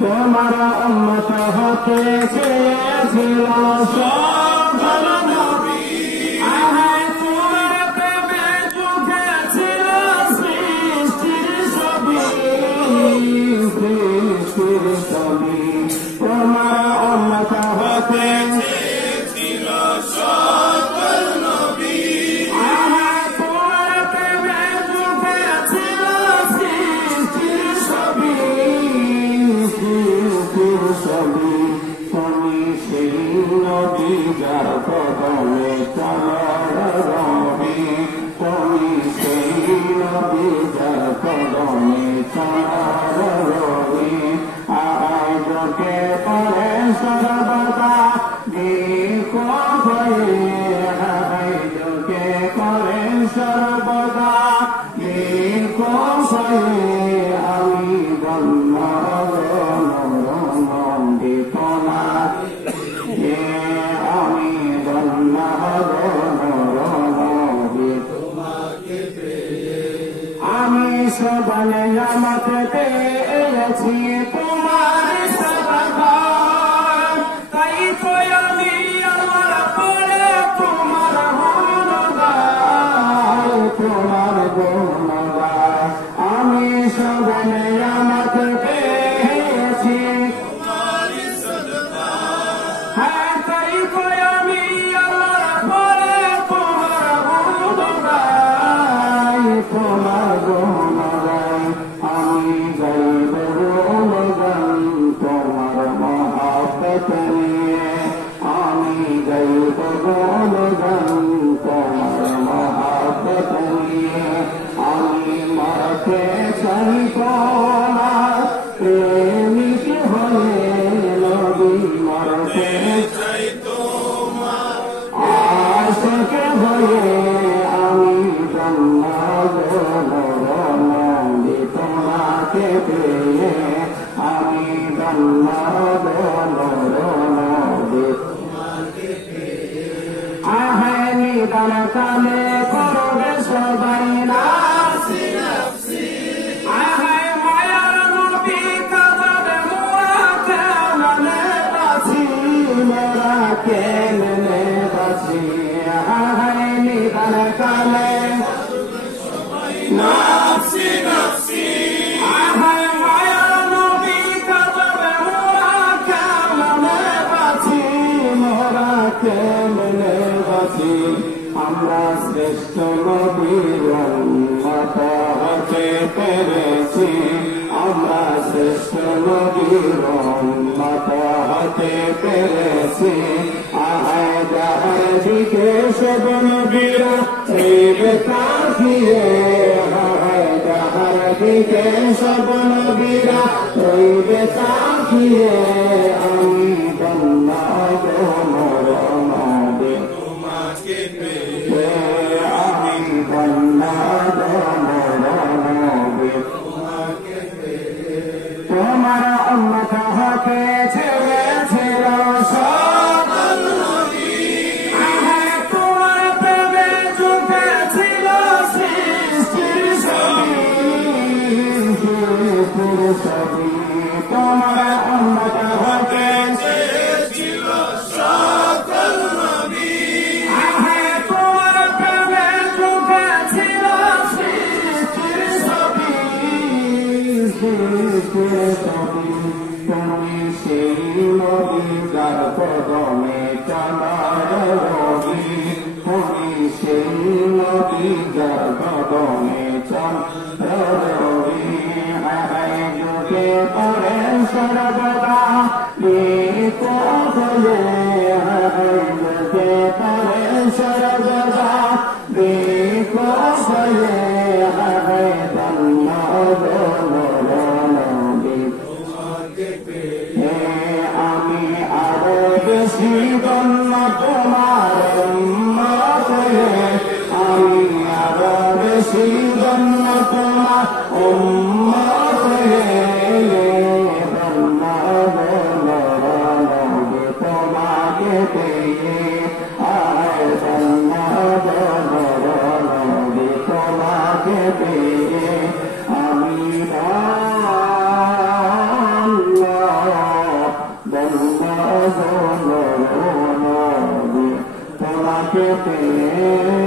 তোমারা উম্মত হতে চেয়েছিল সকল নবী, আহায় তোমার প্রেমে চুকেছিল সৃষ্টির ছবি, সৃষ্টির ছবি। তোমারা উম্মত হতে চেয়েছিল সকল নবী, আহায় তোমার প্রেমে চুকেছিল সৃষ্টির ছবি, ছবি। তুমি সেই নবী যার কদমে চলার রবি, তুমি সেই নবী যার কদমে চলার রবি। আয়োজকে করে সর্বদা দেখো ভয়ে, আয়োজকে করে সর্বদা দেখো ভয়ে। আমি বন্য আমি সবানে আমাকে পেয়েছি তোমার সবাই, তাই তো আমি আমার পরে তোমার গুণগাই, তোমার গুণগাই। আমি সবানে আমাকে পেয়েছি তোমার সবাই, হ্যাঁ তাই তো আমি আমার পরে তোমার গুণগাই, তোমার গুণগাই। আমি গাইব গুণগান তোমার মহব্বত নিয়ে, আমি গাইব গুণগান তোমার মহব্বত নিয়ে। আমি মরতে চাই তোমার প্রেমিক হয়ে নবী, মরতে চাই তোমার আশিক হয়ে। আমি নবী তোমাকে পেয়ে, আমি নবী তোমাকে পেয়ে। আহায় নিদান কালে করবে সবাই নাফসি নাফসি, আহায় মায়ার নবী কাঁদবে মোরা কেমনে বাঁচি, মোরা কেমনে বাঁচি। আহায় নিদান কালে নাফসি নাফসি, আহায় মায়ার নবী কাঁদবে মোরা কেমনে বাঁচি, মোরা কেমনে বাঁচি। আমরা শ্রেষ্ঠ নবীর উম্মত হতে পেরেছি, আমরা শ্রেষ্ঠ নবীর উম্মত হতে পেরেছি। আহায় যাহার দিকে সব নবীরা রইবে তাকিয়ে, আহায় যাহার দিকে সব নবীরা রইবে তাকিয়ে। আমি বন্যা নবী তোমাকে পেয়ে, আমি বন্যা নবী তোমাকে পেয়ে। তোমার উম্মত হতে চেয়েছিল সকল নবী, আহায় তোমার প্রেমে চুকেছিল সৃষ্টির ছবি, সৃষ্টির ছবি। তোমার উম্মত হতে চেয়েছিল সকল নবী, আহায় তোমার প্রেমে চুকেছিল সৃষ্টির ছবি, সৃষ্টির ছবি। তুমি সেই নবী যার কদমে চলার রবি, তুমি সেই নবী যার কদমে চলার রবি। আহায় যুগে পরে সর্বদা দেখো ভয়ে, আহায় যুগে পরে সর্বদা দেখো ভয়ে। আহায় ধন্য নবী তোমাকে পেয়ে, আমি আরো বেশি ধন্য তোমার উম্মত হয়ে, আমি আরো হয়েছি ধন্য তোমার উম্মত হয়ে, ধন্য নবী তোমাকে পেয়ে, আয় ধন্য নবী তোমাকে পেয়ে। আমি ধন্য নবী তোমাকে পেয়ে।